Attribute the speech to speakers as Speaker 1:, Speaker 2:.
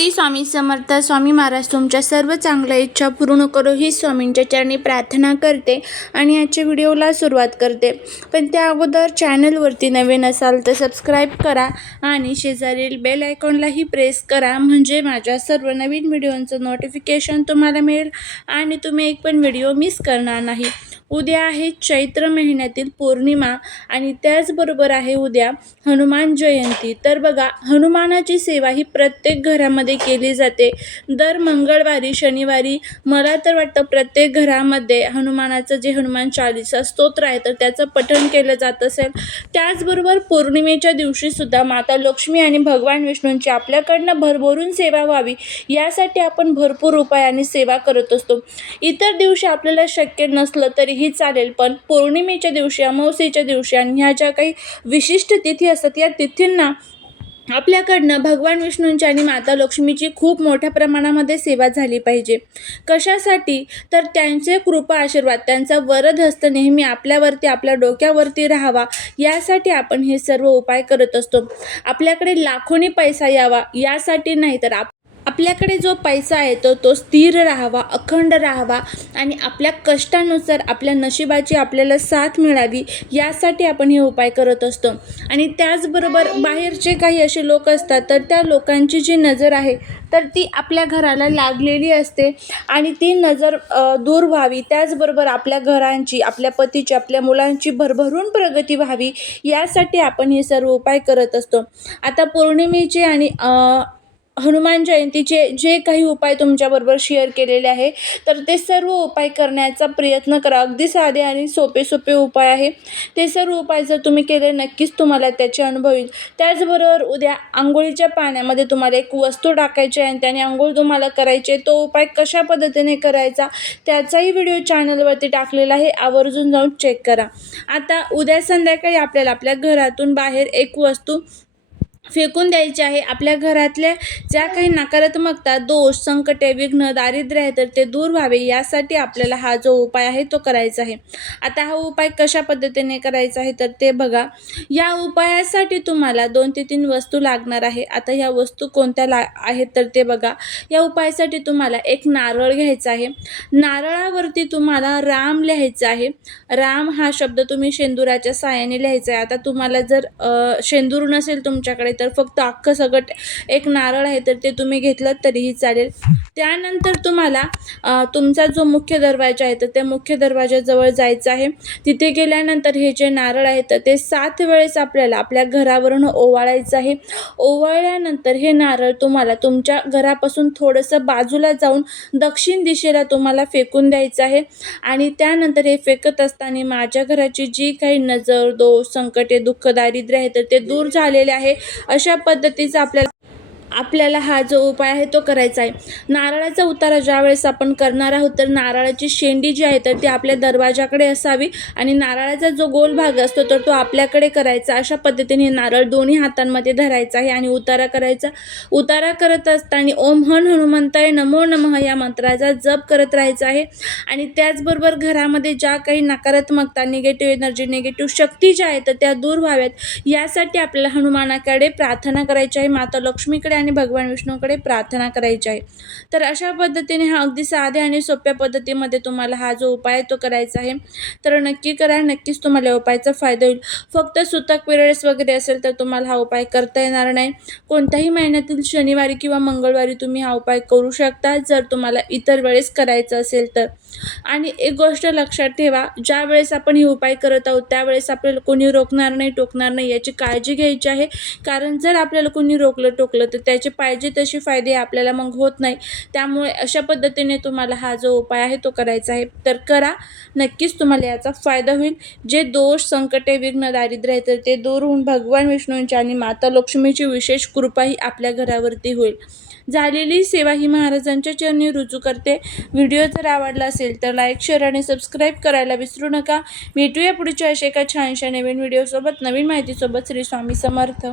Speaker 1: श्री स्वामी समर्थ स्वामी महाराज तुमच्या सर्व चांगल्या इच्छा पूर्ण करो ही स्वामींच्या चरणी प्रार्थना करते आणि आजच्या व्हिडिओला सुरुवात करते. पण त्या अगोदर चॅनलवरती नवीन असाल तर सबस्क्राईब करा आणि शेजारील बेल आयकॉनलाही प्रेस करा म्हणजे माझ्या सर्व नवीन व्हिडिओंचं नोटिफिकेशन तुम्हाला मिळेल आणि तुम्ही एक पण व्हिडिओ मिस करणार नाही. उद्या आहे चैत्र महिन्यातील पौर्णिमा आणि त्याचबरोबर आहे उद्या हनुमान जयंती. तर बघा हनुमानाची सेवा ही प्रत्येक घरामध्ये केली जाते. दर मंगळवारी शनिवारी मला तर वाटतं प्रत्येक घरामध्ये हनुमानाचं जे हनुमान चालीसा स्तोत्र आहे तर त्याचं पठण केलं जात असेल. त्याचबरोबर पौर्णिमेच्या दिवशीसुद्धा माता लक्ष्मी आणि भगवान विष्णूंची आपल्याकडनं भरभरून सेवा व्हावी यासाठी आपण भरपूर उपायाने सेवा करत असतो. इतर दिवशी आपल्याला शक्य नसलं तरीही चालेल पण पौर्णिमेच्या दिवशी अमावस्येच्या दिवशी आणि ह्या ज्या काही विशिष्ट तिथी असतात या तिथींना आपल्याकडनं भगवान विष्णूंची आणि माता लक्ष्मीची खूप मोठ्या प्रमाणामध्ये सेवा झाली पाहिजे. कशासाठी? तर त्यांचे कृपा आशीर्वाद त्यांचा वरद हस्त नेहमी आपल्यावरती आपल्या डोक्यावरती राहावा. यासाठी आपण हे सर्व उपाय करत असतो. आपल्याकडे लाखोनी पैसा यावा यासाठी नाही तर आप आपल्याकडे जो पैसा आहे तो तो स्थिर राहावा अखंड राहावा आणि आपल्या कष्टानुसार आपल्या नशिबाची आपल्याला साथ मिळावी यासाठी आपण हे उपाय करत असतो. आणि त्याचबरोबर बाहेरचे काही असे लोक असतात तर त्या लोकांची जी नजर आहे तर ती आपल्या घराला लागलेली असते आणि ती नजर दूर व्हावी. त्याचबरोबर आपल्या घरांची आपल्या पतीची आपल्या मुलांची भरभरून प्रगती व्हावी यासाठी आपण हे सर्व उपाय करत असतो. आता पौर्णिमेचे आणि हनुमान जयंतीचे जे काही उपाय तुमच्याबरोबर शेअर केलेले आहे तर ते सर्व उपाय करण्याचा प्रयत्न करा. अगदी साधे आणि सोपे सोपे उपाय आहे. ते सर्व उपाय जर तुम्ही केले नक्कीच तुम्हाला त्याचे अनुभव येईल. त्याचबरोबर उद्या आंघोळीच्या पाण्यामध्ये तुम्हाला एक वस्तू टाकायची आहे आणि त्याने आंघोळ तुम्हाला करायची आहे. तो उपाय कशा पद्धतीने करायचा त्याचाही व्हिडिओ चॅनलवरती टाकलेला आहे. आवर्जून जाऊन चेक करा. आता उद्या संध्याकाळी आपल्याला आपल्या घरातून बाहेर एक वस्तू फेकून द्यायचे आहे. आपल्या घरातल्या ज्या काही नकारात्मकता दोष संकटे विघ्न दारिद्र्य आहे तर ते दूर व्हावे. यासाठी आपल्याला हा जो उपाय आहे तो करायचा आहे. आता हा उपाय कशा पद्धतीने करायचा आहे तर ते बघा. या उपायासाठी तुम्हाला दोन ते तीन वस्तू लागणार आहे. आता ह्या वस्तू कोणत्या ला आहेत तर ते बघा. या उपायासाठी तुम्हाला एक नारळ घ्यायचा आहे. नारळावरती तुम्हाला राम लिहायचं आहे. राम हा शब्द तुम्ही शेंदुराच्या साहाय्याने लिहायचा आहे. आता तुम्हाला जर शेंदूर नसेल तुमच्याकडे तर फक्त अख्खं सगळं एक नारळ आहे तर ते तुम्ही घेतलं तरीही चालेल. त्यानंतर तुम्हाला तुमचा जो मुख्य दरवाजा आहे तर त्या मुख्य दरवाजाजवळ जायचं आहे. तिथे गेल्यानंतर हे जे नारळ आहे तर ते सात वेळेस आपल्याला आपल्या घरावरून ओवाळायचं आहे. ओवाळल्यानंतर हे नारळ तुम्हाला तुमच्या घरापासून थोडंसं बाजूला जाऊन दक्षिण दिशेला तुम्हाला फेकून द्यायचं आहे. आणि त्यानंतर हे फेकत असताना माझ्या घराची जी काही नजर दोष संकटे दुःख दारिद्र्य आहे तर ते दूर झालेले आहे. अशा पद्धतीचं आपल्याला आपल्याला हा जो उपाय आहे तो करायचा आहे. नारळाचा उतारा ज्यावेळेस आपण करणार आहोत तर नारळाची शेंडी जी आहे तर ती आपल्या दरवाजाकडे असावी आणि नारळाचा जो गोल भाग असतो तर तो आपल्याकडे करायचा. अशा पद्धतीने नारळ दोन्ही हातांमध्ये धरायचा आहे आणि उतारा करायचा. उतारा करत असताना ओम हन हनुमंताय नमो नमः या मंत्राचा जप करत राहायचा आहे. आणि त्याचबरोबर घरामध्ये ज्या काही नकारात्मकता निगेटिव्ह एनर्जी निगेटिव्ह शक्ती ज्या आहेत तर त्या दूर व्हाव्यात. यासाठी आपल्याला हनुमानाकडे प्रार्थना करायची आहे. माता लक्ष्मीकडे आणि भगवान विष्णूकडे प्रार्थना करायची आहे. तर अशा पद्धतीने हा अगदी साध्या आणि सोप्या पद्धतीमध्ये तुम्हाला हा जो उपाय आहे तो करायचा आहे. तर नक्की करा नक्कीच तुम्हाला या उपायाचा फायदा होईल. फक्त सुतक पिरियड्स वगैरे असेल तर तुम्हाला हा उपाय करता येणार नाही. कोणत्याही महिन्यातील शनिवारी किंवा मंगळवारी तुम्ही हा उपाय करू शकता जर तुम्हाला इतर वेळेस करायचं असेल तर. आणि एक गोष्ट लक्षात ठेवा ज्या वेळेस आपण हे उपाय करत आहोत त्यावेळेस आपल्याला कोणी रोखणार नाही टोकणार नाही याची काळजी घ्यायची आहे. कारण जर आपल्याला कोणी रोखलं टोकलं तर त्याचे पाहिजे तसे फायदे आपल्याला मग होत नाही. त्यामुळे अशा पद्धतीने तुम्हाला हा जो उपाय आहे तो करायचा आहे. तर करा. नक्कीच तुम्हाला याचा फायदा होईल. जे दोष संकटे विघ्न दारिद्र्य आहे तर ते दूर होऊन भगवान विष्णूंची आणि माता लक्ष्मीची विशेष कृपाही आपल्या घरावरती होईल. झालेली सेवा ही महाराजांच्या चरणी रुजू करते. व्हिडिओ जर आवडला असेल तर लाईक शेअर आणि सबस्क्राईब करायला विसरू नका. भेटूया पुढच्या अशा एका छानशा नवीन व्हिडिओसोबत. नवीन माहितीसोबत श्री स्वामी समर्थ.